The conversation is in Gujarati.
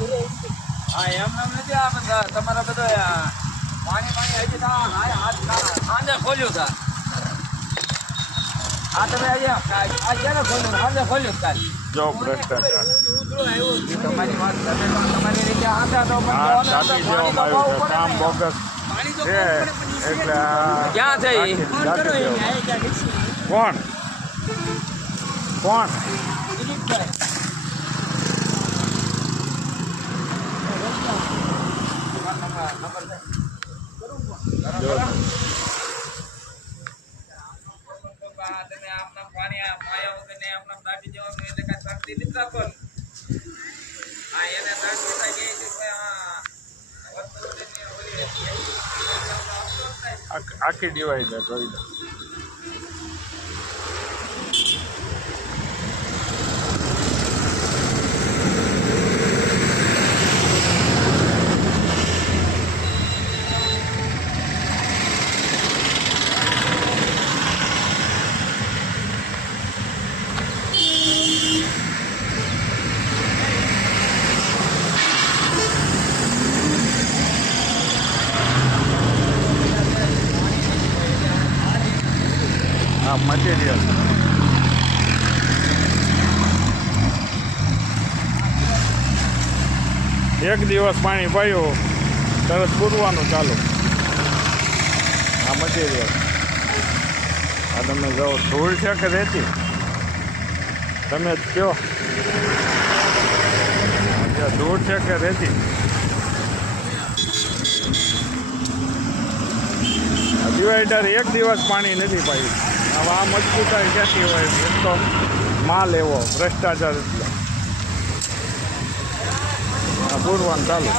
હા એમ નથી આ બધા તમારા બધો પાણી હજી સાંજે ખોલ્યું હતા. આ તમે આ ક્યારે ખોલ્યું? સાંજે ખોલ્યું કાલ. જો ભ્રષ્ટાચાર તમારી વાત તમારી રીતે આંધા તો કામ બોગસ છે એટલે ક્યાં છે ઈ? કોણ કોણ જો આખી ડિવાઈડર જોઈ લો. આ મટીરિયલ એક દિવસ પાણી પાયું તરત પૂરવાનું ચાલુ. આ મટીરિયલ આ તમે જાઓ ધૂળ છે કે રેતી તમે જ કહો. ધૂળ છે કે રેતી? ડિવાઈડર એક દિવસ પાણી નથી પાયું. હવે આ મજબૂતાઈ ક્યાંથી હોય? એક તો માલ એવો ભ્રષ્ટાચાર એટલે આ પૂરવાનું ચાલુ.